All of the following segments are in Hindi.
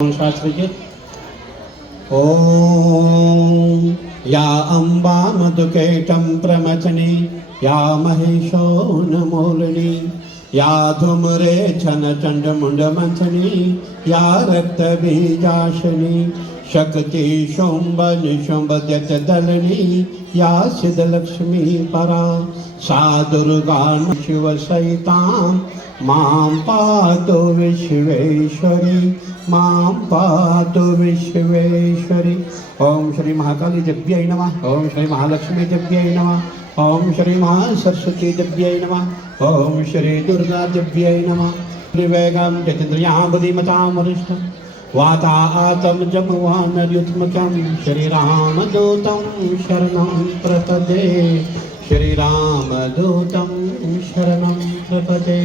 शास्त्री के ओम या अम्बा मधुकैटं प्रमथनी या महेशो नमोलिनी या धूम्रे छन चंड मुंड मंथनी या रक्त बीजाशनी शक्ति शुंभ निशुंभ द्यत दलनी या सिद्ध लक्ष्मी परा सा दुर्गा शिव सहितां मां पातु विश्वेश्वरी मां पातु विश्वेश्वरी। ओम श्री महाकाली दिव्यै नमः। ओम श्री महालक्ष्मी दिव्यै नमः। ओम श्री महासरस्वती दिव्यै नमः। ओम श्री दुर्गा दिव्यै नमः। त्रिवेगं चतुर्यां बुद्धिमतां वरिष्ठं वाताआतं जमवानर्युत्मकं श्रीरामदूतं शरणं प्रपदे श्रीरामदूतं शरणं प्रपदे।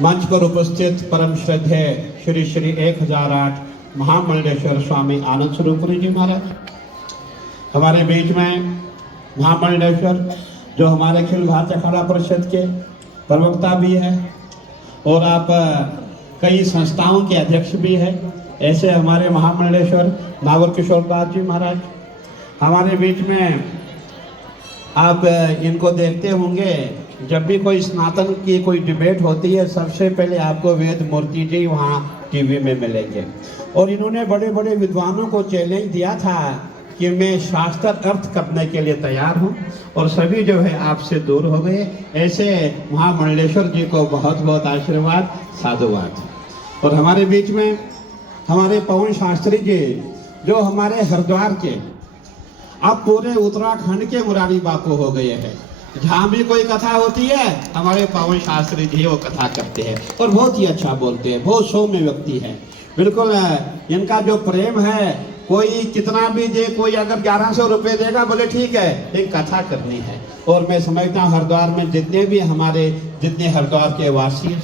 मंच पर उपस्थित परम श्रद्धेय श्री श्री 1008 महामंडलेश्वर स्वामी आनंद स्वरूपुरी जी महाराज हमारे बीच में, महामंडलेश्वर जो हमारे अखिल भारतीय अखाड़ा परिषद के प्रवक्ता भी है और आप कई संस्थाओं के अध्यक्ष भी है। ऐसे हमारे महामंडलेश्वर नागर किशोर दास जी महाराज हमारे बीच में, आप इनको देखते होंगे जब भी कोई स्नातन की कोई डिबेट होती है सबसे पहले आपको वेद मूर्ति जी वहाँ टीवी में मिलेंगे। और इन्होंने बड़े बड़े विद्वानों को चैलेंज दिया था कि मैं शास्त्र अर्थ करने के लिए तैयार हूँ, और सभी जो है आपसे दूर हो गए। ऐसे महामंडलेश्वर जी को बहुत बहुत आशीर्वाद, साधुवाद। और हमारे बीच में हमारे पवन शास्त्री जी जो हमारे हरिद्वार के, अब पूरे उत्तराखंड के मुरारी बापू हो गए हैं। जहाँ भी कोई कथा होती है हमारे पवन शास्त्री जी वो कथा करते हैं और बहुत ही अच्छा बोलते हैं, बहुत सौम्य व्यक्ति है। बिल्कुल इनका जो प्रेम है, कोई कितना भी दे, कोई अगर 1100 रुपये देगा बोले ठीक है, एक कथा करनी है। और मैं समझता हूँ हरिद्वार में जितने हरिद्वार के वासी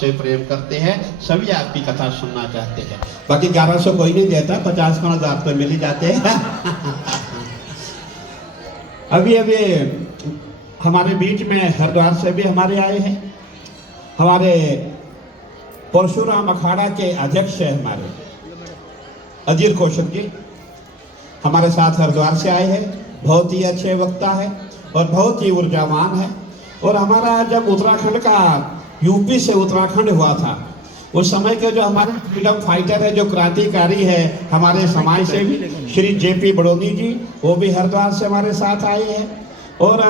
से प्रेम करते हैं सभी आपकी कथा सुनना चाहते हैं। बाकी 1100 कोई नहीं देता, 50-1000 तो मिल ही जाते हैं। अभी हमारे बीच में हरिद्वार से भी हमारे आए हैं, हमारे परशुराम अखाड़ा के अध्यक्ष है हमारे अजीर कौशल जी, हमारे साथ हरिद्वार से आए हैं। बहुत ही अच्छे वक्ता है और बहुत ही ऊर्जावान है। और हमारा जब उत्तराखंड का, यूपी से उत्तराखंड हुआ था, उस समय के जो हमारे फ्रीडम फाइटर है, जो क्रांतिकारी है हमारे समाज से भी, श्री जेपी बड़ोनी जी, वो भी हरिद्वार से हमारे साथ आए हैं। और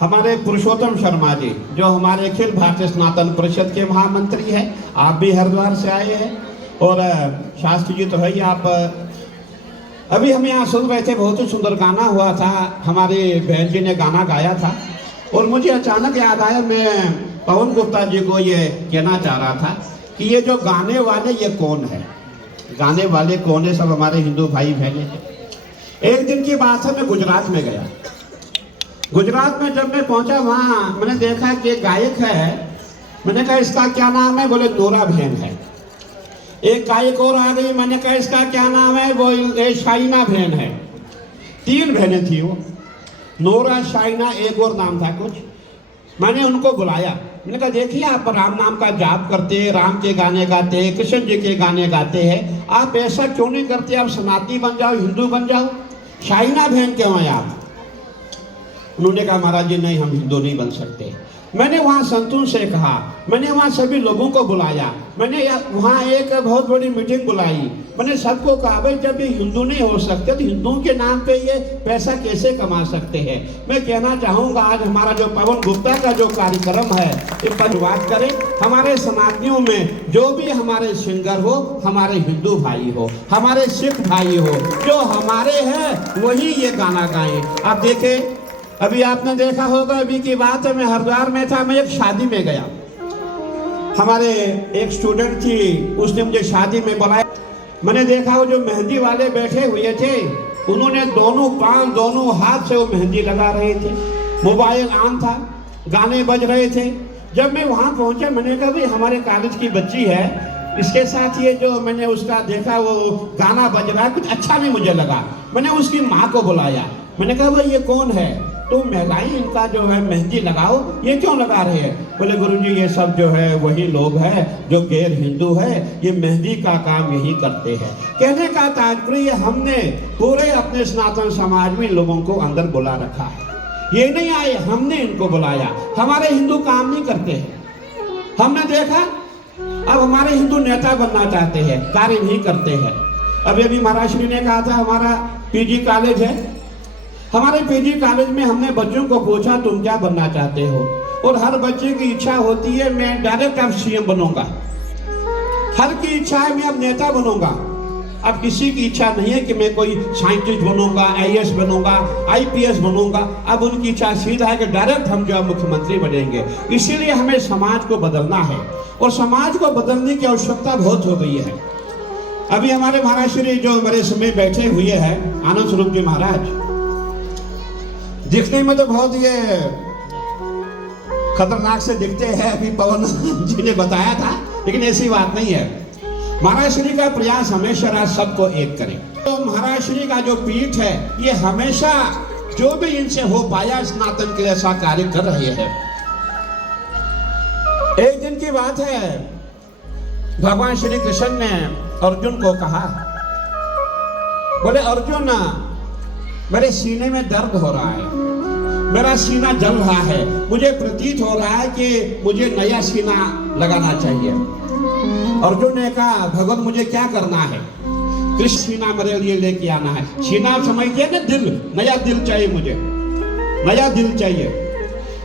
हमारे पुरुषोत्तम शर्मा जी जो हमारे अखिल भारतीय स्नातन परिषद के महामंत्री हैं, आप भी हरिद्वार से आए हैं। और शास्त्री जी तो है ही। आप अभी हम यहाँ सुन रहे थे, बहुत ही सुंदर गाना हुआ था, हमारी बहन जी ने गाना गाया था और मुझे अचानक याद आया, मैं पवन गुप्ता जी को ये कहना चाह रहा था कि ये जो गाने वाले ये कौन है, गाने वाले कौन है? सब हमारे हिंदू भाई बहने हैं। एक दिन की बात है, मैं गुजरात में गया। गुजरात में जब मैं पहुंचा वहाँ मैंने देखा कि एक गायक है। मैंने कहा इसका क्या नाम है? बोले नोरा बहन है। एक गायक और आ गई, मैंने कहा इसका क्या नाम है? वो शाइना बहन है। 3 बहनें थी वो, नोरा, शाइना, एक और नाम था कुछ। मैंने उनको बुलाया, मैंने कहा देखिए आप राम नाम का जाप करते हैं, राम के गाने गाते हैं, कृष्ण जी के गाने गाते हैं, आप ऐसा क्यों नहीं करते? आप सनातनी बन जाओ, हिंदू बन जाओ, शाइना बहन क्यों है आप? उन्होंने कहा महाराज जी नहीं, हम हिंदू नहीं बन सकते। मैंने वहाँ संतों से कहा, मैंने वहाँ सभी लोगों को बुलाया, मैंने वहाँ एक बहुत बड़ी मीटिंग बुलाई। मैंने सबको कहा भाई जब ये हिंदू नहीं हो सकते तो हिंदुओं के नाम पे ये पैसा कैसे कमा सकते हैं? मैं कहना चाहूँगा आज हमारा जो पवन गुप्ता का जो कार्यक्रम है इस पर बात करें। हमारे सनातनियों में जो भी हमारे सिंगर हो, हमारे हिंदू भाई हो, हमारे सिख भाई हो, जो हमारे हैं वही ये गाना गाएं। आप देखें, अभी आपने देखा होगा, अभी की बात है, मैं हरिद्वार में था, मैं एक शादी में गया। हमारे एक स्टूडेंट थी, उसने मुझे शादी में बुलाया। मैंने देखा वो जो मेहंदी वाले बैठे हुए थे, उन्होंने दोनों पांव, दोनों हाथ से वो मेहंदी लगा रहे थे, मोबाइल ऑन था, गाने बज रहे थे। जब मैं वहाँ पहुँचा मैंने कहा भाई हमारे कॉलेज की बच्ची है, इसके साथ ये जो मैंने उसका देखा वो गाना बज रहा है, कुछ अच्छा नहीं मुझे लगा। मैंने उसकी माँ को बुलाया, मैंने कहा भाई ये कौन है? तो महिलाएं इनका जो है मेहंदी लगाओ, ये क्यों लगा रहे हैं? बोले गुरुजी ये सब जो है वही लोग हैं जो गैर हिंदू है, ये मेहंदी का काम यही करते हैं। कहने का तात्पर्य हमने पूरे अपने सनातन समाज में लोगों को अंदर बुला रखा है। ये नहीं आए, हमने इनको बुलाया। हमारे हिंदू काम नहीं करते हैं, हमने देखा। अब हमारे हिंदू नेता बनना चाहते हैं, कार्य नहीं करते हैं। अभी महाराज श्री ने कहा था हमारा पीजी कॉलेज है, हमारे पीजी कॉलेज में हमने बच्चों को पूछा तुम क्या बनना चाहते हो, और हर बच्चे की इच्छा होती है मैं डायरेक्ट अब सीएम बनूंगा, हर की इच्छा है मैं अब नेता बनूंगा। अब किसी की इच्छा नहीं है कि मैं कोई साइंटिस्ट बनूंगा, आईएएस बनूंगा, आईपीएस बनूंगा। अब उनकी इच्छा सीधा है कि डायरेक्ट हम जो मुख्यमंत्री बनेंगे। इसीलिए हमें समाज को बदलना है, और समाज को बदलने की आवश्यकता बहुत हो गई है। अभी हमारे महाराज श्री जो हमारे समय बैठे हुए हैं आनंद स्वरूप जी महाराज, दिखने में तो बहुत ये खतरनाक से दिखते हैं, अभी पवन जी ने बताया था, लेकिन ऐसी बात नहीं है। महाराज श्री का प्रयास हमेशा राज सबको एक करे। तो महाराज श्री का जो पीठ है ये हमेशा जो भी इनसे हो पाया सनातन के ऐसा कार्य कर रहे हैं। एक दिन की बात है, भगवान श्री कृष्ण ने अर्जुन को कहा, बोले अर्जुन मेरे सीने में दर्द हो रहा है, मेरा सीना जल रहा है, मुझे प्रतीत हो रहा है कि मुझे नया सीना लगाना चाहिए। अर्जुन ने कहा भगवान मुझे क्या करना है? कृष्ण सीना मेरे लिए लेके आना है। सीना समझिए ना, दिल, नया दिल चाहिए मुझे, नया दिल चाहिए।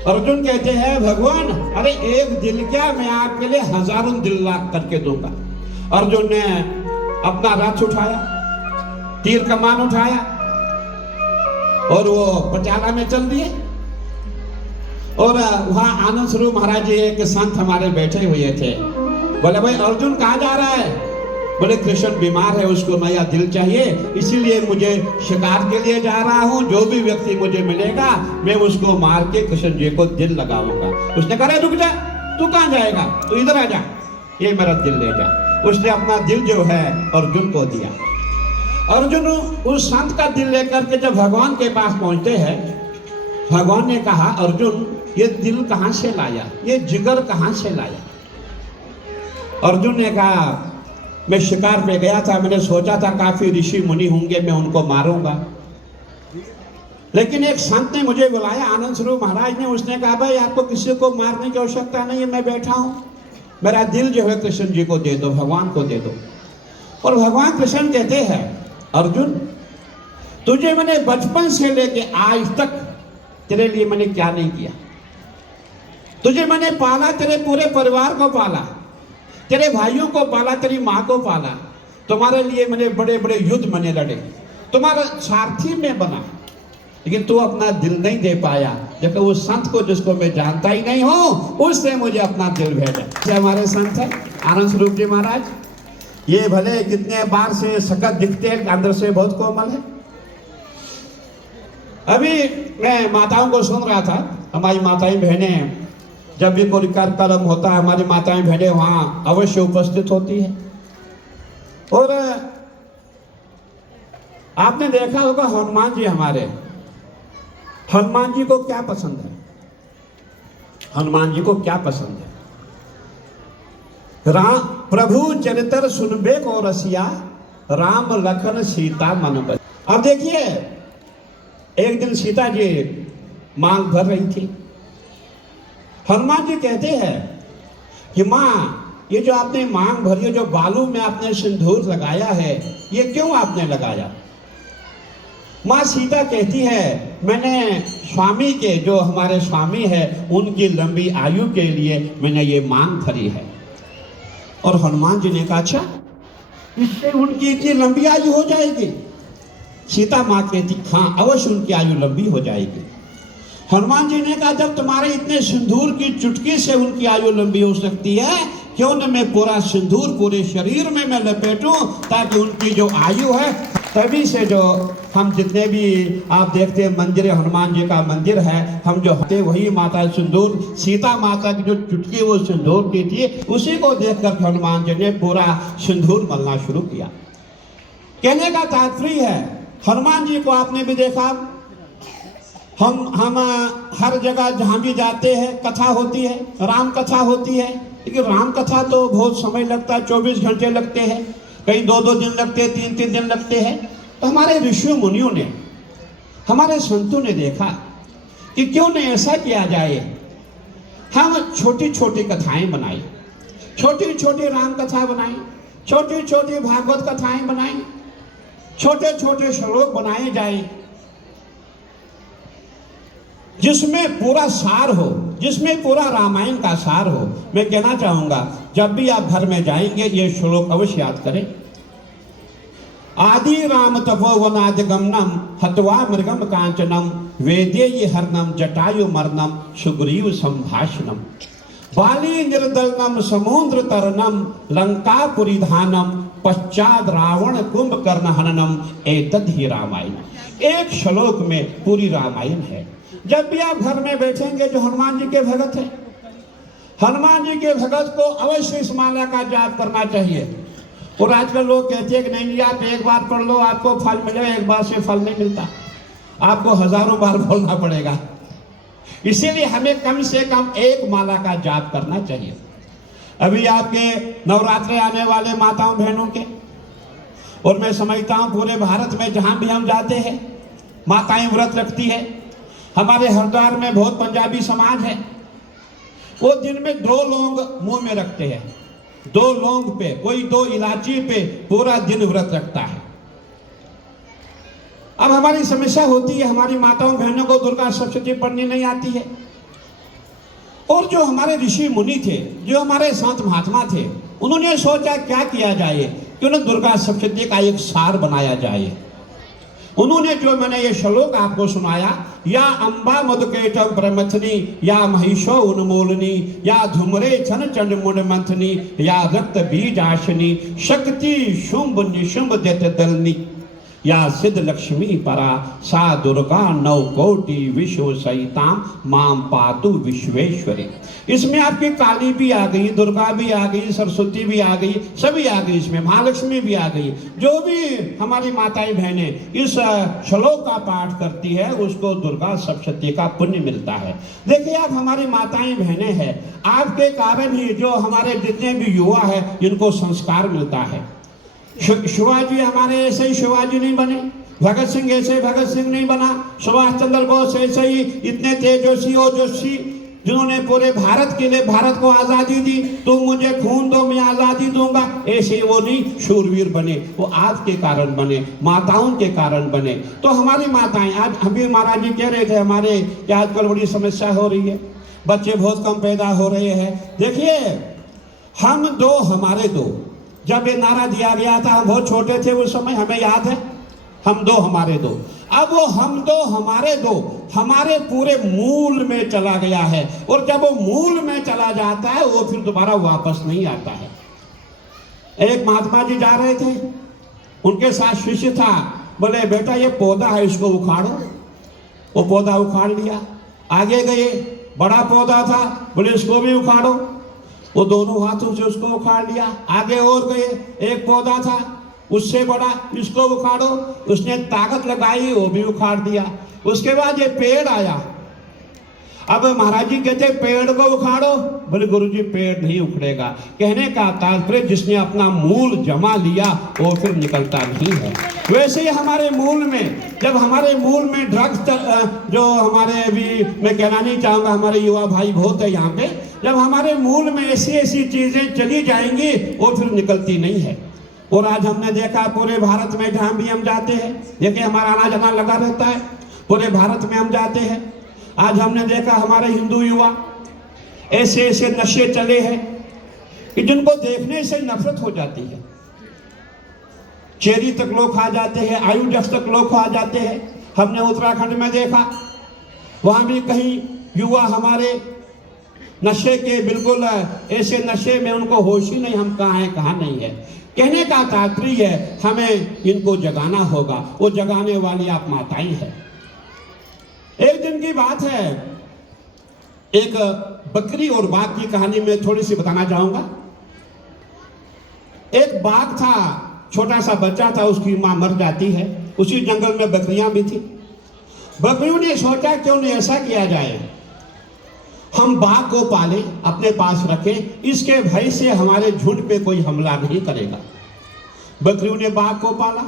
अर्जुन कहते हैं भगवान अरे एक दिल क्या, मैं आपके लिए हजारों दिल लाख करके दूंगा। अर्जुन ने अपना रथ उठाया, तीर कमान उठाया और वो पटियाला में चल दिए। और वहां आनंद स्वरूप महाराज जी एक संत हमारे बैठे हुए थे। बोले भाई अर्जुन कहाँ जा रहा है? बोले कृष्ण बीमार है, उसको नया दिल चाहिए, इसीलिए मुझे शिकार के लिए जा रहा हूँ। जो भी व्यक्ति मुझे मिलेगा मैं उसको मार के कृष्ण जी को दिल लगाऊंगा। उसने कहा रुक जा, तू कहाँ जाएगा, तू इधर आ जा, ये मेरा दिल ले जा। उसने अपना दिल जो है अर्जुन को दिया। अर्जुन उस संत का दिल लेकर के जब भगवान के पास पहुंचते हैं, भगवान ने कहा अर्जुन ये दिल कहाँ से लाया, ये जिगर कहाँ से लाया? अर्जुन ने कहा मैं शिकार पे गया था, मैंने सोचा था काफी ऋषि मुनि होंगे, मैं उनको मारूंगा, लेकिन एक संत ने मुझे बुलाया, आनंद स्वरूप महाराज ने। उसने कहा भाई आपको किसी को मारने की आवश्यकता नहीं है, मैं बैठा हूँ, मेरा दिल जो है कृष्ण जी को दे दो, भगवान को दे दो। और भगवान कृष्ण कहते हैं अर्जुन तुझे मैंने बचपन से लेके आज तक तेरे लिए मैंने क्या नहीं किया? तुझे मैंने पाला, तेरे पूरे परिवार को पाला, तेरे भाइयों को पाला, तेरी माँ को पाला, तुम्हारे लिए मैंने बड़े बड़े युद्ध मैंने लड़े, तुम्हारा सारथी में बना, लेकिन तू अपना दिल नहीं दे पाया। जबकि उस संत को जिसको मैं जानता ही नहीं हूँ उसने मुझे अपना दिल भेजा। ये हमारे संत है आनंद स्वरूप जी महाराज। ये भले कितने बार से सकत दिखते हैं, अंदर से बहुत कोमल है। अभी मैं माताओं को सुन रहा था, हमारी माताएं बहनें जब भी कोई कार्यक्रम होता है हमारी माताएं बहनें वहां अवश्य उपस्थित होती है। और आपने देखा होगा हनुमान जी हमारे, हनुमान जी को क्या पसंद है? हनुमान जी को क्या पसंद है? राम प्रभु चरित्र सुनबे को रसिया, राम लखन सीता मन बस। अब देखिए एक दिन सीता जी मांग भर रही थी, हनुमान जी कहते हैं कि माँ ये जो आपने मांग भरी है, जो बालू में आपने सिंदूर लगाया है, ये क्यों आपने लगाया? माँ सीता कहती है मैंने स्वामी के, जो हमारे स्वामी है उनकी लंबी आयु के लिए मैंने ये मांग भरी है। और हनुमान जी ने कहा अच्छा इससे उनकी इतनी लंबी आयु हो जाएगी? सीता माँ कहती हाँ अवश्य उनकी आयु लंबी हो जाएगी। हनुमान जी ने कहा जब तुम्हारे इतने सिंदूर की चुटकी से उनकी आयु लंबी हो सकती है, क्यों न मैं पूरा सिंदूर पूरे शरीर में मैं लपेटूं, ताकि उनकी जो आयु है, तभी से जो हम जितने भी आप देखते हैं मंदिर हनुमान जी का मंदिर है, हम जो हते वही माता सिंदूर, सीता माता की जो चुटकी वो सिंदूर की थी, उसी को देखकर हनुमान जी ने पूरा सिंदूर मलना शुरू किया। कहने का तात्पर्य है हनुमान जी को आपने भी देखा, हम हर जगह जहाँ भी जाते हैं कथा होती है, राम कथा होती है, लेकिन राम कथा तो बहुत समय लगता है, 24 घंटे लगते हैं, कहीं 2-2 दिन लगते हैं, 3-3 दिन लगते हैं। तो हमारे ऋषि मुनियों ने, हमारे संतों ने देखा कि क्यों नहीं ऐसा किया जाए, हम छोटी छोटी कथाएं बनाई, छोटी छोटी राम कथा बनाई, छोटी छोटी भागवत कथाएं बनाई, छोटे छोटे श्लोक बनाए जाए जिसमें पूरा सार हो, जिसमें पूरा रामायण का सार हो। मैं कहना चाहूंगा जब भी आप घर में जाएंगे ये श्लोक अवश्य याद करें। आदि राम तपोवनादिगमनम हत्वा मृगम कांचनम वेदेय हरणम जटायु मर्णम सुग्रीव संभाषणम बाली निर्दलनम समुद्र तरनम लंकापुरी धानम पश्चात रावण कुंभकर्ण हननम एतद ही रामायण। एक श्लोक में पूरी रामायण है। जब भी आप घर में बैठेंगे, जो हनुमान जी के भगत है, हनुमान जी के भगत को अवश्य इस माला का जाप करना चाहिए। और आजकल लोग कहते हैं कि नहीं आप एक बार पढ़ लो आपको फल मिलेगा, एक बार से फल नहीं मिलता, आपको हजारों बार बोलना पड़ेगा। इसीलिए हमें कम से कम एक माला का जाप करना चाहिए। अभी आपके नवरात्रे आने वाले माताओं बहनों के, और मैं समझता हूँ पूरे भारत में जहाँ भी हम जाते हैं माताएं व्रत रखती है। हमारे हरिद्वार में बहुत पंजाबी समाज है, वो दिन में 2 लौंग मुंह में रखते हैं, 2 लौंग पे, कोई 2 इलायची पे पूरा दिन व्रत रखता है। अब हमारी समस्या होती है, हमारी माताओं बहनों को दुर्गा सप्तशती पढ़नी नहीं आती है। और जो हमारे ऋषि मुनि थे, जो हमारे संत महात्मा थे, उन्होंने सोचा क्या किया जाए, क्यों ना दुर्गा सप्तशती का एक सार बनाया जाए। उन्होंने जो मैंने ये श्लोक आपको सुनाया, या अंबा मधुकेटम प्रमथनी, या महिषो उन्मूलनी, या धूम्रे छन चंड मुंड मंथनी, या रक्त बीज आशनी, शक्ति शुंभ निशुंभ देत दलनी, या सिद्ध लक्ष्मी परा सा दुर्गा 9 कोटि विश्व सहिताम माम पातु विश्वेश्वरी। इसमें आपकी काली भी आ गई, दुर्गा भी आ गई, सरस्वती भी आ गई, सभी आ गई, इसमें महालक्ष्मी भी आ गई। जो भी हमारी माताएं बहनें इस श्लोक का पाठ करती है उसको दुर्गा सप्तशती का पुण्य मिलता है। देखिए आप हमारी माताएं बहनें हैं, आपके कारण ही जो हमारे जितने भी युवा है इनको संस्कार मिलता है। शिवाजी हमारे ऐसे ही शिवाजी नहीं बने, भगत सिंह ऐसे भगत सिंह नहीं बना, सुभाष चंद्र बोस ऐसे ही इतने तेजस्वी ओजस्वी जिन्होंने पूरे भारत के लिए भारत को आजादी दी, तुम मुझे खून दो मैं आजादी दूंगा, ऐसे वो नहीं शूरवीर बने, वो आपके कारण बने, माताओं के कारण बने। तो हमारी माताएं, आज हबीर महाराज जी कह रहे थे हमारे कि आजकल बड़ी समस्या हो रही है, बच्चे बहुत कम पैदा हो रहे हैं। देखिए हम 2 हमारे 2, जब ये नारा दिया गया था हम बहुत छोटे थे उस समय, हमें याद है, हम 2 हमारे 2। अब वो हम 2 हमारे 2 हमारे पूरे मूल में चला गया है, और जब वो मूल में चला जाता है वो फिर दोबारा वापस नहीं आता है। एक महात्मा जी जा रहे थे, उनके साथ शिष्य था, बोले बेटा ये पौधा है इसको उखाड़ो। वो पौधा उखाड़ लिया, आगे गए, बड़ा पौधा था, बोले इसको भी उखाड़ो। वो दोनों हाथों से उसको उखाड़ लिया, आगे और गए, एक पौधा था उससे बड़ा, इसको उखाड़ो। उसने ताकत लगाई, वो भी उखाड़ दिया। उसके बाद ये पेड़ आया। अब महाराज जी कहते पेड़ को उखाड़ो, बोले गुरुजी पेड़ नहीं उखड़ेगा। कहने का तात्पर्य जिसने अपना मूल जमा लिया वो फिर निकलता नहीं है। वैसे ही हमारे मूल में, जब हमारे मूल में ड्रग्स, जो हमारे अभी मैं कहना नहीं चाहूँगा, हमारे युवा भाई बहुत है यहाँ पे, जब हमारे मूल में ऐसी ऐसी चीज़ें चली जाएंगी वो फिर निकलती नहीं है। और आज हमने देखा पूरे भारत में जहाँ भी हम जाते हैं, देखिए हमारा आना जाना लगा रहता है, पूरे भारत में हम जाते हैं। आज हमने देखा हमारे हिंदू युवा ऐसे ऐसे नशे चले हैं कि जिनको देखने से नफरत हो जाती है। चेरी तक लोग खा जाते हैं, आयुर्वेद तक लोग खा जाते हैं। हमने उत्तराखंड में देखा, वहाँ भी कहीं युवा हमारे नशे के बिल्कुल ऐसे नशे में उनको होश ही नहीं हम कहाँ हैं कहाँ नहीं है। कहने का तात्पर्य है हमें इनको जगाना होगा, वो जगाने वाली आप माताएं हैं। एक दिन की बात है, एक बकरी और बाघ की कहानी में थोड़ी सी बताना चाहूंगा। एक बाघ था, छोटा सा बच्चा था, उसकी मां मर जाती है, उसी जंगल में बकरियां भी थी। बकरियों ने सोचा क्यों नहीं ऐसा किया जाए, हम बाघ को पाले, अपने पास रखे, इसके भय से हमारे झुंड पे कोई हमला नहीं करेगा। बकरियों ने बाघ को पाला,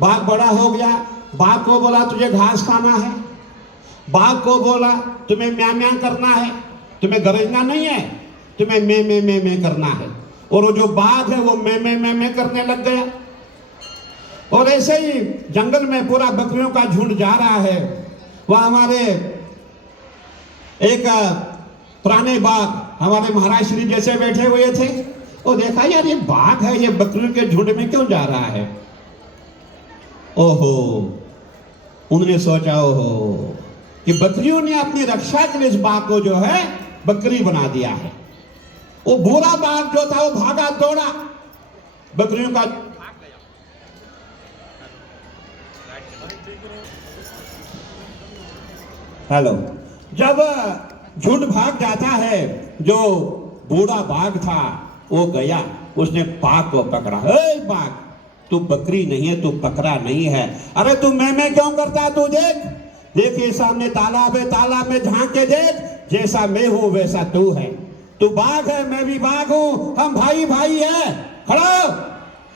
बाघ बड़ा हो गया, बाघ को बोला तुझे घास खाना है, बाघ को बोला तुम्हें म्या म्या करना है, तुम्हें गरजना नहीं है, तुम्हें मैं करना है। और वो जो बाघ है वो मैं करने लग गया। और ऐसे ही जंगल में पूरा बकरियों का झुंड जा रहा है। वह हमारे एक पुराने बाघ हमारे महाराज श्री जैसे बैठे हुए थे, और देखा यार ये बाघ है, ये बकरियों के झुंड में क्यों जा रहा है। ओहो, उन्होंने सोचा ओहो कि बकरियों ने अपनी रक्षा के लिए इस बाघ को जो है बकरी बना दिया है। वो बुरा बाघ जो था वो भागा दौड़ा, बकरियों का हेलो, जब झुंड भाग जाता है, जो बूढ़ा बाघ था वो गया, उसने बाघ को पकड़ा। ए बाघ, तू बकरी नहीं है, तू बकरा नहीं है। अरे तू मैं क्यों करता है, तू देख, देखिए सामने तालाब है, तालाब में झांक के देख, जैसा मैं हूं वैसा तू है। तू बाघ है, मैं भी बाघ हूं, हम भाई भाई है। खड़ा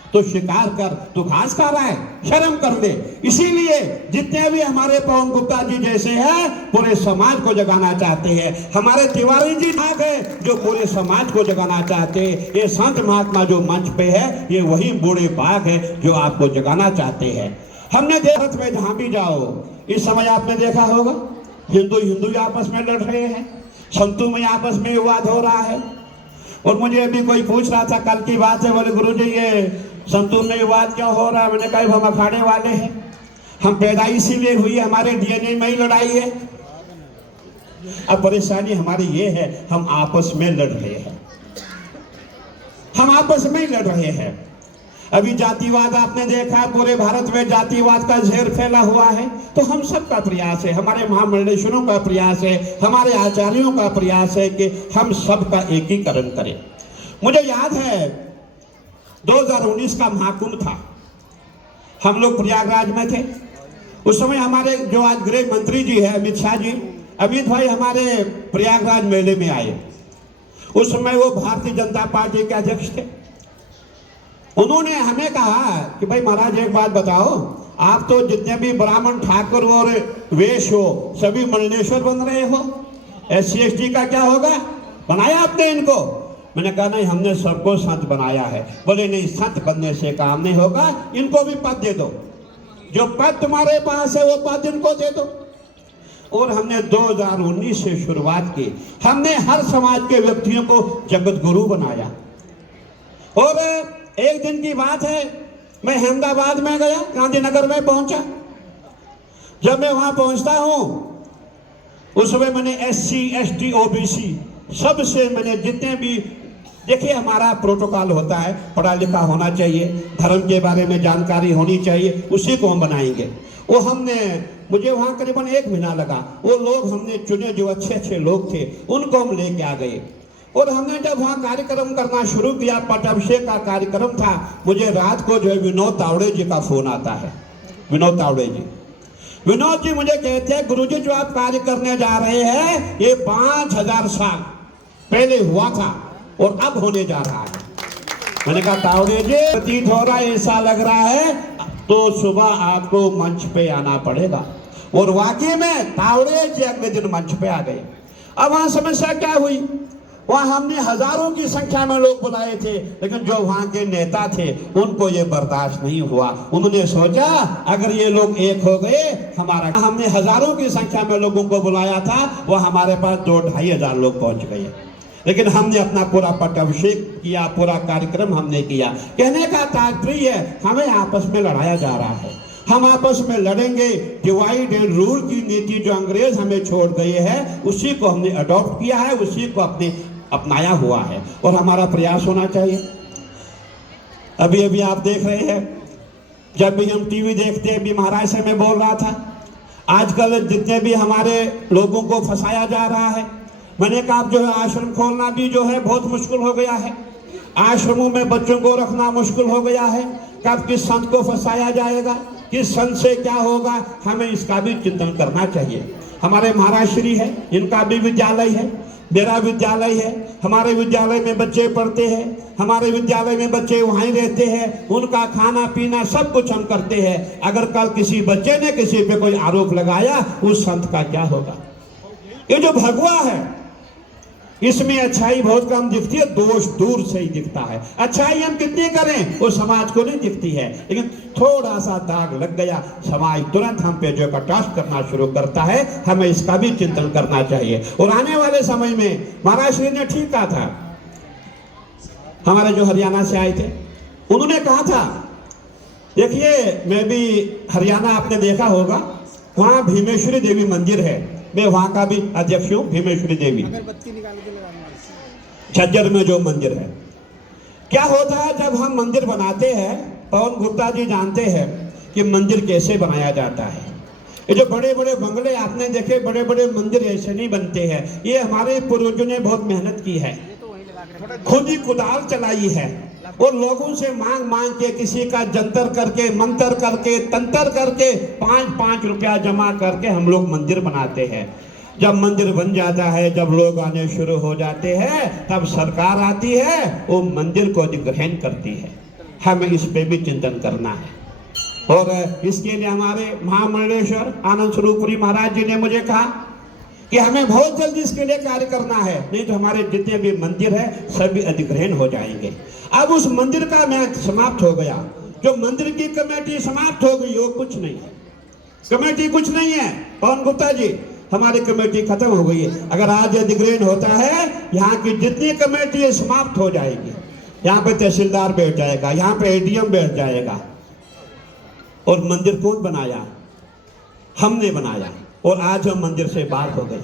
तो शिकार कर, तू घास खा रहा है, शर्म कर दे। इसीलिए जितने भी हमारे पवन गुप्ता जी जैसे हैं पूरे समाज को जगाना चाहते हैं। हमारे तिवारी जी बाघ है जो पूरे समाज को जगाना चाहते हैं। ये संत महात्मा जो मंच पे है ये वही बूढ़े बाघ है जो आपको जगाना चाहते हैं। हमने भारत में जहां भी जाओ, इस समय आपने देखा होगा हिंदू आपस में लड़ रहे हैं, संतों में आपस में विवाद हो रहा है। और मुझे अभी कोई पूछ रहा था, कल की बात है, बोले गुरुजी ये संतूर में विवाद क्यों हो रहा है। मैंने कहा हम अखाड़े वाले हैं, हम पैदा इसीलिए हुई, हमारे डीएनए में ही लड़ाई है। अब परेशानी हमारी ये है, हम आपस में लड़ रहे हैं, हम आपस में ही लड़ रहे हैं। अभी जातिवाद आपने देखा, पूरे भारत में जातिवाद का जहर फैला हुआ है। तो हम सबका प्रयास है, हमारे महामंडलेश्वरों का प्रयास है, हमारे आचार्यों का प्रयास है कि हम सबका एकीकरण करें। मुझे याद है 2019 का महाकुंभ था, हम लोग प्रयागराज में थे। उस समय हमारे जो आज गृह मंत्री जी है अमित शाह जी, अमित भाई हमारे प्रयागराज मेले में आए। उस समय वो भारतीय जनता पार्टी के अध्यक्ष थे। उन्होंने हमें कहा कि भाई महाराज एक बात बताओ, आप तो जितने भी ब्राह्मण ठाकुर और वेश हो सभी मंडलेश्वर बन रहे हो, SC ST का क्या होगा, बनाया आपने इनको। मैंने कहा नहीं, हमने सबको संत बनाया है। बोले नहीं, संत बनने से काम नहीं होगा, इनको भी पद दे दो, जो पद तुम्हारे पास है वो पद इनको दे दो। और हमने 2019 से शुरुआत की, हमने हर समाज के व्यक्तियों को जगत गुरु बनाया। और एक दिन की बात है, मैं अहमदाबाद में गया, गांधीनगर में पहुंचा। जब मैं वहां पहुंचता हूं, उस समय मैंने SC ST OBC सबसे मैंने जितने भी, देखिए हमारा प्रोटोकॉल होता है, पढ़ा लिखा होना चाहिए, धर्म के बारे में जानकारी होनी चाहिए, उसी को हम बनाएंगे। वो हमने, मुझे वहां करीबन 1 महीना लगा। वो लोग हमने चुने जो अच्छे लोग थे, उनको हम लेके आ गए। और हमने जब वहाँ कार्यक्रम करना शुरू किया, पट्टाभिषेक का कार्यक्रम था, मुझे रात को जो है विनोद तावड़े जी का फोन आता है। विनोद तावड़े जी, विनोद जी मुझे कहते हैं गुरुजी जो आप कार्य करने जा रहे हैं ये 5000 साल पहले हुआ था और अब होने जा रहा है। मैंने कहा तावड़े जी प्रतीत हो रहा है, ऐसा लग रहा है तो सुबह आपको मंच पे आना पड़ेगा। और वाकई में तावड़े जी अगले दिन मंच पे आ गए। अब वहां समस्या क्या हुई, वहां हमने हजारों की संख्या में लोग बुलाए थे, लेकिन जो वहां के नेता थे उनको ये बर्दाश्त नहीं हुआ। उन्होंने सोचा अगर ये लोग एक हो गए, हमारा, हमने हजारों की संख्या में लोगों को बुलाया था, वह हमारे पास 2-2.5 हजार लोग पहुंच गए। लेकिन हमने अपना पूरा पट्टाभिषेक किया, पूरा कार्यक्रम हमने किया। कहने का तात्पर्य है हमें आपस में लड़ाया जा रहा है, हम आपस में लड़ेंगे। डिवाइड एंड रूल की नीति जो अंग्रेज हमें छोड़ गए हैं, उसी को हमने अडॉप्ट किया है, उसी को अपने अपनाया हुआ है और हमारा प्रयास होना चाहिए। अभी अभी आप देख रहे हैं, जब भी हम टीवी देखते हैं, अभी महाराज से मैं बोल रहा था, आजकल जितने भी हमारे लोगों को फंसाया जा रहा है। मैंने कहा जो है आश्रम खोलना भी जो है बहुत मुश्किल हो गया है, आश्रमों में बच्चों को रखना मुश्किल हो गया है। कब किस संत को फंसाया जाएगा, कि संत से क्या होगा, हमें इसका भी चिंतन करना चाहिए। हमारे महाराज श्री है, इनका भी विद्यालय है, मेरा विद्यालय है, हमारे विद्यालय में बच्चे पढ़ते हैं, हमारे विद्यालय में बच्चे वहीं रहते हैं, उनका खाना पीना सब कुछ हम करते हैं। अगर कल किसी बच्चे ने किसी पे कोई आरोप लगाया, उस संत का क्या होगा? ये जो भगवा है इसमें अच्छाई बहुत कम दिखती है, दोष दूर से ही दिखता है। अच्छाई हम कितनी करें वो समाज को नहीं दिखती है, लेकिन थोड़ा सा दाग लग गया, समाज तुरंत हम पे जो कटाक्ष करना शुरू करता है। हमें इसका भी चिंतन करना चाहिए। और आने वाले समय में महाराज श्री ने ठीक कहा था, हमारे जो हरियाणा से आए थे उन्होंने कहा था, देखिए मैं भी हरियाणा आपने देखा होगा, वहाँ भीमेश्वरी देवी मंदिर है, मैं वहां का भी अध्यक्ष हूँ। भीमेश्वरी देवी झज्जर में जो मंदिर है, क्या होता है जब हम मंदिर बनाते हैं, पवन गुप्ता जी जानते हैं कि मंदिर कैसे बनाया जाता है। ये जो बड़े बड़े बंगले आपने देखे, बड़े बड़े मंदिर ऐसे नहीं बनते हैं। ये हमारे पूर्वजों ने बहुत मेहनत की है, खुद ही कुदाल चलाई है और लोगों से मांग मांग के, किसी का जंतर करके, मंतर करके, तंतर करके 5-5 रुपया जमा करके हम लोग मंदिर बनाते हैं। जब मंदिर बन जाता है, जब लोग आने शुरू हो जाते हैं, तब सरकार आती है, वो मंदिर को अधिग्रहण करती है। हमें इस पे भी चिंतन करना है। और इसके लिए हमारे महामंडलेश्वर आनंद स्वरूपुरी महाराज जी ने मुझे कहा कि हमें बहुत जल्दी इसके लिए कार्य करना है, नहीं तो हमारे जितने भी मंदिर है सभी अधिग्रहण हो जाएंगे। अब उस मंदिर का मैच समाप्त हो गया, जो मंदिर की कमेटी समाप्त हो गई, वो कुछ नहीं है, कमेटी कुछ नहीं है। पवन गुप्ता जी, हमारी कमेटी खत्म हो गई है। अगर आज अधिग्रहण होता है, यहाँ की जितनी कमेटी है समाप्त हो जाएगी। यहाँ पे तहसीलदार बैठ जाएगा, यहाँ पे एडीएम बैठ जाएगा। और मंदिर कौन बनाया? हमने बनाया, और आज हम मंदिर से बाहर हो गए।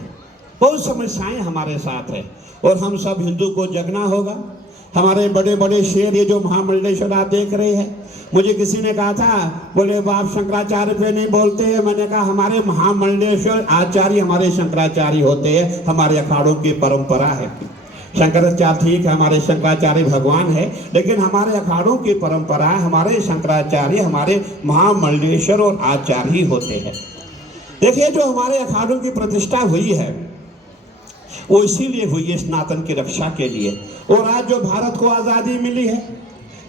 बहुत समस्याएं हमारे साथ है, और हम सब हिंदू को जगना होगा। हमारे बड़े बड़े शेर, ये जो महामंडलेश्वर आप देख रहे हैं, मुझे किसी ने कहा था, बोले आप शंकराचार्य पे नहीं बोलते हैं। मैंने कहा हमारे महामंडलेश्वर आचार्य हमारे शंकराचार्य होते हैं, हमारे अखाड़ों की परंपरा है। शंकराचार्य ठीक है, हमारे शंकराचार्य भगवान है, लेकिन हमारे अखाड़ों की परंपरा है, हमारे शंकराचार्य हमारे महामंडलेश्वर और आचार्य ही होते हैं। देखिए, जो हमारे अखाड़ों की प्रतिष्ठा हुई है वो इसीलिए हुई है, सनातन की रक्षा के लिए। और आज जो भारत को आज़ादी मिली है,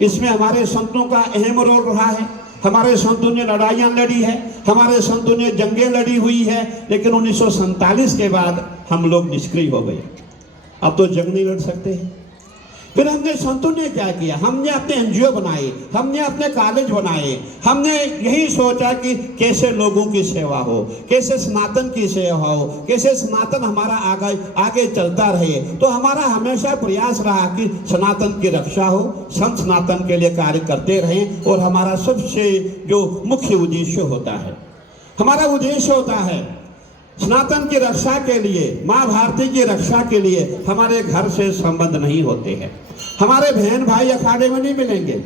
इसमें हमारे संतों का अहम रोल रहा है। हमारे संतों ने लड़ाइयाँ लड़ी है, हमारे संतों ने जंगें लड़ी हुई है, लेकिन 1947 के बाद हम लोग निष्क्रिय हो गए। अब तो जंग नहीं लड़ सकते हैं। फिर हमने संतों ने क्या किया? हमने अपने एनजीओ बनाए, हमने अपने कॉलेज बनाए, हमने यही सोचा कि कैसे लोगों की सेवा हो, कैसे सनातन की सेवा हो, कैसे सनातन हमारा आगे चलता रहे। तो हमारा हमेशा प्रयास रहा कि सनातन की रक्षा हो, संत सनातन के लिए कार्य करते रहें। और हमारा सबसे जो मुख्य उद्देश्य होता है, हमारा उद्देश्य होता है सनातन की रक्षा के लिए, माँ भारती की रक्षा के लिए। हमारे घर से संबंध नहीं होते हैं, हमारे बहन भाई अखाड़े में नहीं मिलेंगे।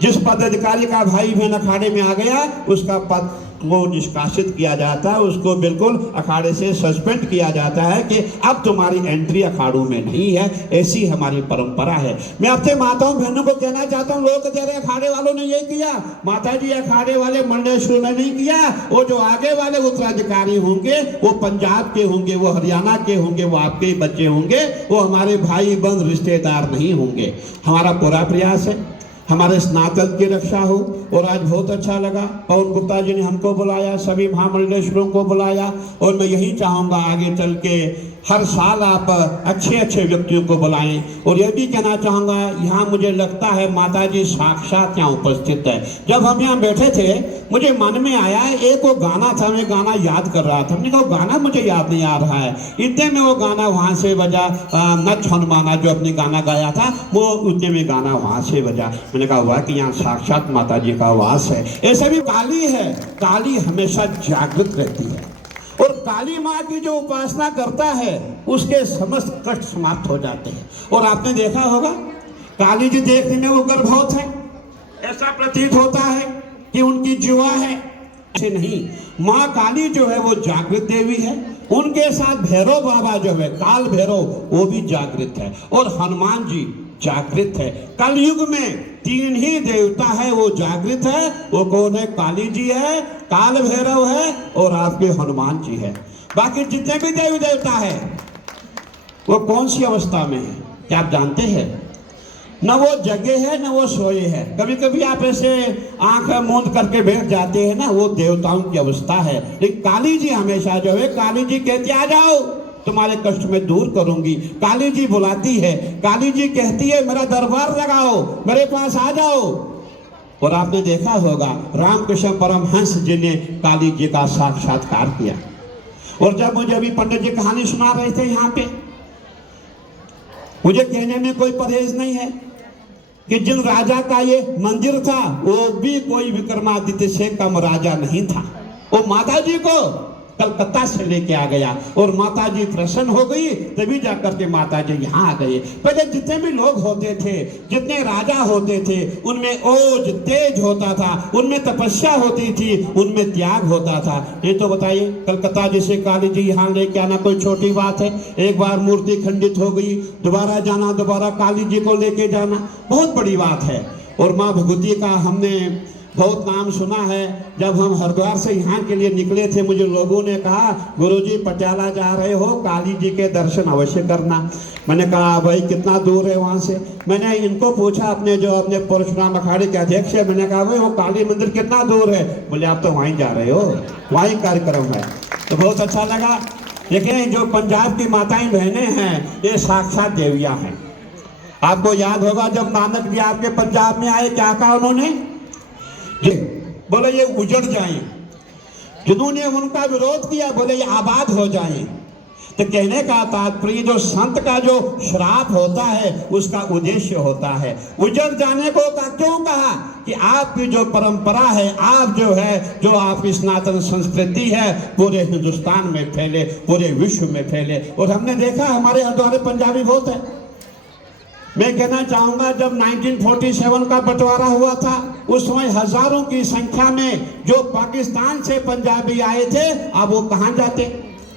जिस पदाधिकारी का भाई बहन अखाड़े में आ गया, उसका पद को निष्कासित किया जाता है, उसको बिल्कुल अखाड़े से सस्पेंड किया जाता है कि अब तुम्हारी एंट्री अखाड़ों में नहीं है। ऐसी हमारी परंपरा है। मैं अपने माताओं बहनों को कहना चाहता हूँ, लोग कह रहे अखाड़े वालों ने ये किया। माता जी, अखाड़े वाले मंडलेश्वर ने नहीं किया। वो जो आगे वाले उत्तराधिकारी होंगे वो पंजाब के होंगे, वो हरियाणा के होंगे, वो आपके ही बच्चे होंगे, वो हमारे भाई बंधु रिश्तेदार नहीं होंगे। हमारा पूरा प्रयास है हमारे सनातन की रक्षा हो। और आज बहुत अच्छा लगा, पवन गुप्ता जी ने हमको बुलाया, सभी महामंडलेश्वरों को बुलाया। और मैं यही चाहूँगा आगे चल के हर साल आप अच्छे अच्छे व्यक्तियों को बुलाएं। और यह भी कहना चाहूँगा, यहाँ मुझे लगता है माता जी साक्षात यहाँ उपस्थित है। जब हम यहाँ बैठे थे, मुझे मन में आया एक वो गाना था, मैं गाना याद कर रहा था। हमने कहा गाना मुझे याद नहीं आ रहा है। इतने में वो गाना वहाँ से बजा, नच हनुमाना जो अपने गाना गाया था, वो उतने में गाना वहाँ से बजा। मैंने कहा हुआ कि यहाँ साक्षात माता जी का वास है। ऐसे भी काली है, काली हमेशा जागृत रहती है। और काली माँ की जो उपासना करता है, उसके समस्त कष्ट समाप्त हो जाते हैं। और आपने देखा होगा, काली जी देखने में वो गर्भवत है, ऐसा प्रतीत होता है कि उनकी जुआ है। ऐसे नहीं, माँ काली जो है वो जागृत देवी है। उनके साथ भैरव बाबा जो है, काल भैरव, वो भी जागृत है। और हनुमान जी जागृत है। कलयुग में 3 ही देवता है वो जागृत है। वो कौन है? काली जी है, काल भैरव है और आपके हनुमान जी है। बाकी जितने भी देवी देवता है वो कौन सी अवस्था में है क्या आप जानते हैं? न वो जगे है न वो सोए है। कभी कभी आप ऐसे आंख मूंद करके बैठ जाते हैं ना, वो देवताओं की अवस्था है। लेकिन काली जी हमेशा जो है, काली जी कहती आ जाओ तुम्हारे कष्ट में दूर करूंगी। काली जी बुलाती है, काली जी कहती है मेरा दरबार लगाओ, मेरे पास आ जाओ। और आपने देखा होगा रामकृष्ण परमहंस जी ने काली जी का साक्षात्कार किया। और जब मुझे अभी पंडित जी कहानी सुना रहे थे यहाँ पे, मुझे कहने में कोई परहेज नहीं है कि जिन राजा का ये मंदिर था वो भी कोई विक्रमादित्य से कम राजा नहीं था। वो माता जी को कलकत्ता से लेके आ गया और माता जी प्रसन्न हो गई, तभी जाकर के माता जी यहाँ आ गए। पहले जितने भी लोग होते थे, जितने राजा होते थे, उनमें ओज तेज होता था, उनमें तपस्या होती थी, उनमें त्याग होता था। ये तो बताइए कलकत्ता जैसे काली जी यहाँ लेके आना कोई छोटी बात है? एक बार मूर्ति खंडित हो गई, दोबारा जाना, दोबारा काली जी को लेके जाना बहुत बड़ी बात है। और माँ भगवती का हमने बहुत नाम सुना है। जब हम हरिद्वार से यहाँ के लिए निकले थे, मुझे लोगों ने कहा गुरुजी पटियाला जा रहे हो, काली जी के दर्शन अवश्य करना। मैंने कहा भाई कितना दूर है वहाँ से? मैंने इनको पूछा, अपने जो अपने परशुराम अखाड़े के अध्यक्ष है, मैंने कहा भाई वो काली मंदिर कितना दूर है? बोले आप तो वहीं जा रहे हो, वहीं कार्यक्रम है। तो बहुत अच्छा लगा। लेकिन जो पंजाब की माताएं बहनें हैं ये साक्षात देवियाँ हैं। आपको याद होगा जब नानक जी आपके पंजाब में आए, क्या कहा उन्होंने? बोले ये उजड़ जाएं। जिन्होंने उनका विरोध किया बोले ये आबाद हो जाएं। तो कहने का तात्पर्य जो संत का जो श्राप होता है उसका उद्देश्य होता है उजड़ जाने को। क्यों कहा? कि आपकी जो परंपरा है, आप जो है, जो आपकी सनातन संस्कृति है पूरे हिंदुस्तान में फैले, पूरे विश्व में फैले। और हमने देखा हमारे हरिद्वार पंजाबी बहुत है। मैं कहना चाहूंगा जब 1947 का बंटवारा हुआ था उस समय हजारों की संख्या में जो पाकिस्तान से पंजाबी आए थे, अब वो कहाँ जाते?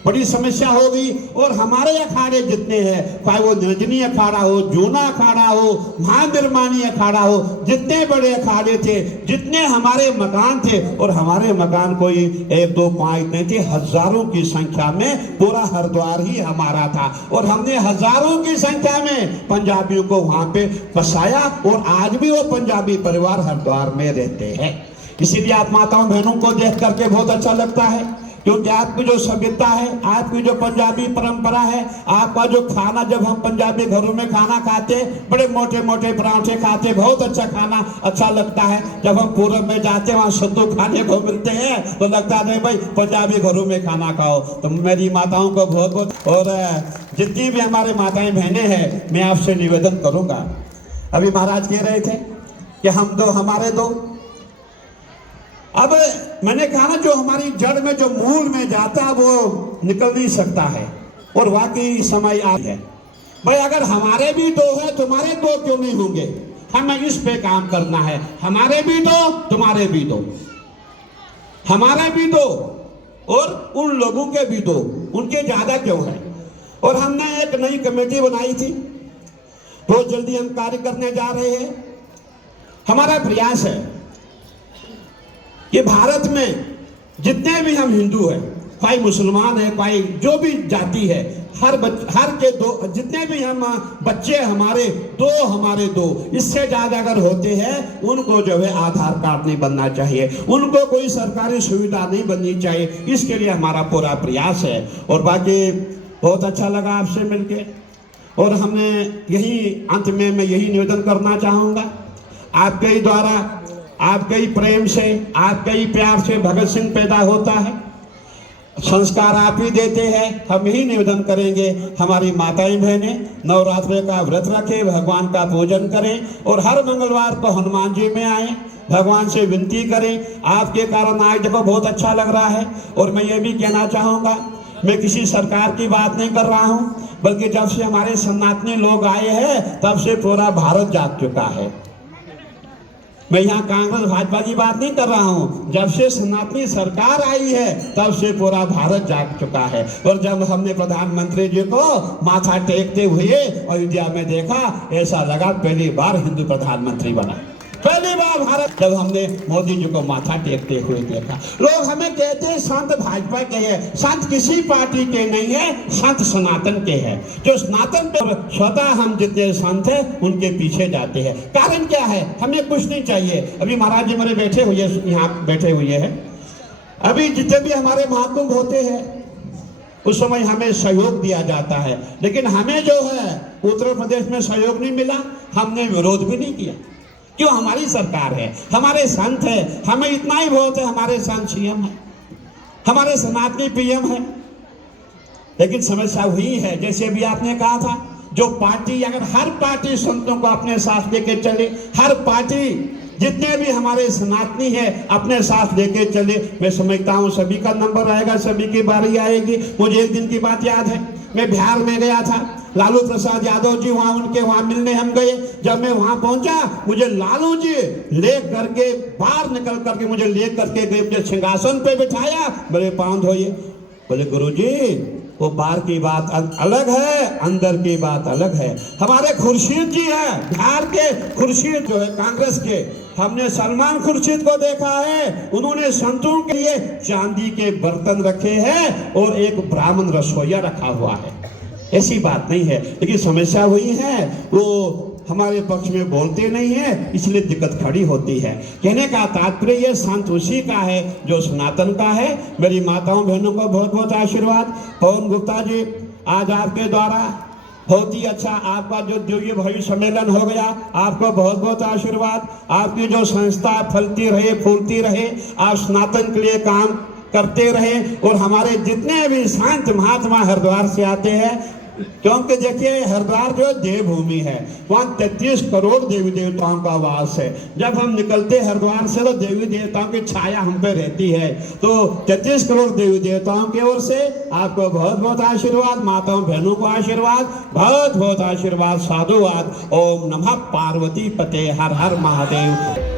बड़ी समस्या हो गई। और हमारे अखाड़े जितने हैं, चाहे वो निरंजनी अखाड़ा हो, जूना अखाड़ा हो, महानिर्माणी अखाड़ा हो, जितने बड़े अखाड़े थे, जितने हमारे मकान थे, और हमारे मकान कोई 1, 2, 5 नहीं थे, हजारों की संख्या में पूरा हरिद्वार ही हमारा था। और हमने हजारों की संख्या में पंजाबियों को वहां पे बसाया और आज भी वो पंजाबी परिवार हरिद्वार में रहते हैं। इसीलिए आप माताओं बहनों को देख करके बहुत अच्छा लगता है, क्योंकि आपकी जो सभ्यता है, आपकी जो पंजाबी परंपरा है, आपका जो खाना, जब हम पंजाबी घरों में खाना खाते, बड़े मोटे मोटे पराठे खाते, बहुत अच्छा खाना अच्छा लगता है। जब हम पूरब में जाते वहाँ सत्तू खाने को मिलते हैं तो लगता है नहीं भाई पंजाबी घरों में खाना खाओ। तो मेरी माताओं को बहुत बहुत, और जितनी भी हमारे माताएं बहनें हैं, मैं आपसे निवेदन करूँगा। अभी महाराज कह रहे थे कि हम दो हमारे दो। अब मैंने कहा ना जो हमारी जड़ में, जो मूल में जाता है वो निकल नहीं सकता है। और वाकई समय आ है भाई, अगर हमारे भी दो है तुम्हारे दो क्यों नहीं होंगे? हमें इस पे काम करना है। हमारे भी दो तुम्हारे भी दो, हमारे भी दो और उन लोगों के भी दो, उनके ज्यादा क्यों है? और हमने एक नई कमेटी बनाई थी, बहुत जल्दी हम कार्य करने जा रहे हैं। हमारा प्रयास है कि भारत में जितने भी हम हिंदू हैं, भाई मुसलमान है, भाई जो भी जाति है, हर के दो, जितने भी हम बच्चे हमारे दो, इससे ज्यादा अगर होते हैं उनको जो है आधार कार्ड नहीं बनना चाहिए, उनको कोई सरकारी सुविधा नहीं बननी चाहिए। इसके लिए हमारा पूरा प्रयास है। और बाकी बहुत अच्छा लगा आपसे मिलके। और हमने यही अंत में मैं यही निवेदन करना चाहूँगा, आपके ही द्वारा, आपके ही प्रेम से, आपके ही प्यार से भगत सिंह पैदा होता है। संस्कार आप ही देते हैं। हम ही निवेदन करेंगे, हमारी माताएं बहनें नवरात्रि का व्रत रखें, भगवान का पूजन करें और हर मंगलवार को हनुमान जी में आए, भगवान से विनती करें। आपके कारण आज देखो बहुत अच्छा लग रहा है। और मैं ये भी कहना चाहूँगा, मैं किसी सरकार की बात नहीं कर रहा हूँ, बल्कि जब से हमारे सनातनी लोग आए हैं तब से पूरा भारत जाग चुका है। मैं यहाँ कांग्रेस भाजपा की बात नहीं कर रहा हूँ। जब से सनातनी सरकार आई है तब से पूरा भारत जाग चुका है। और जब हमने प्रधानमंत्री जी को माथा टेकते हुए अयोध्या में देखा, ऐसा लगा पहली बार हिंदू प्रधानमंत्री बना। पहली बार भारत जब हमने मोदी जी को माथा टेकते हुए देखा। लोग हमें कहते हैं संत भाजपा के हैं। संत किसी पार्टी के नहीं है, संत सनातन के हैं। जो सनातन पे स्वतः हम जितने संत हैं उनके पीछे जाते हैं। कारण क्या है? हमें कुछ नहीं चाहिए। अभी महाराज जी मेरे बैठे हुए यहाँ बैठे हुए हैं। अभी जितने भी हमारे महाकुंभ होते हैं उस समय हमें सहयोग दिया जाता है, लेकिन हमें जो है उत्तर प्रदेश में सहयोग नहीं मिला। हमने विरोध भी नहीं किया। क्यों? हमारी सरकार है, हमारे संत है, हमें इतना ही बहुत है, हमारे संत सीएम है, हमारे सनातनी पीएम है। लेकिन समस्या हुई है, जैसे अभी आपने कहा था, जो पार्टी अगर हर पार्टी संतों को अपने साथ लेके चले, हर पार्टी जितने भी हमारे सनातनी है अपने साथ लेके चले, मैं समझता हूँ सभी का नंबर आएगा, सभी की बारी आएगी। मुझे एक दिन की बात याद है, मैं बिहार में गया था, लालू प्रसाद यादव जी वहाँ उनके वहाँ मिलने हम गए। जब मैं वहाँ पहुँचा, मुझे लालू जी ले करके बाहर निकल करके मुझे ले करके गए, मुझे सिंहासन पे बिठाया, मेरे पाँव धोए। बोले गुरुजी वो बाहर की बात अलग है, अंदर की बात अलग है। हमारे खुर्शीद जी हैं, बिहार के खुर्शीद जो है कांग्रेस के, हमने सलमान खुर्शीद को देखा है, उन्होंने संतों के लिए चांदी के बर्तन रखे हैं और एक ब्राह्मण रसोईया रखा हुआ है। ऐसी बात नहीं है, लेकिन समस्या हुई है वो हमारे पक्ष में बोलते नहीं है, इसलिए दिक्कत खड़ी होती है। कहने का तात्पर्य ये संत उसी का है जो सनातन का है। मेरी माताओं बहनों को बहुत बहुत आशीर्वाद। पवन गुप्ता जी, आज आपके द्वारा बहुत ही अच्छा आपका जो दिव्य भव्य सम्मेलन हो गया, आपको बहुत बहुत आशीर्वाद। आपकी जो संस्था फलती रहे, फूलती रहे, आप सनातन के लिए काम करते रहे। और हमारे जितने भी संत महात्मा हरिद्वार से आते हैं, क्योंकि देखिए हरिद्वार जो देवभूमि है, वहाँ 33 करोड़ देवी देवताओं का वास है। जब हम निकलते हरिद्वार से तो देवी देवताओं की छाया हम पे रहती है। तो 33 करोड़ देवी देवताओं की ओर से आपको बहुत बहुत आशीर्वाद, माताओं बहनों को आशीर्वाद, बहुत बहुत आशीर्वाद, साधुवाद। ओम नमः पार्वती पते, हर हर महादेव।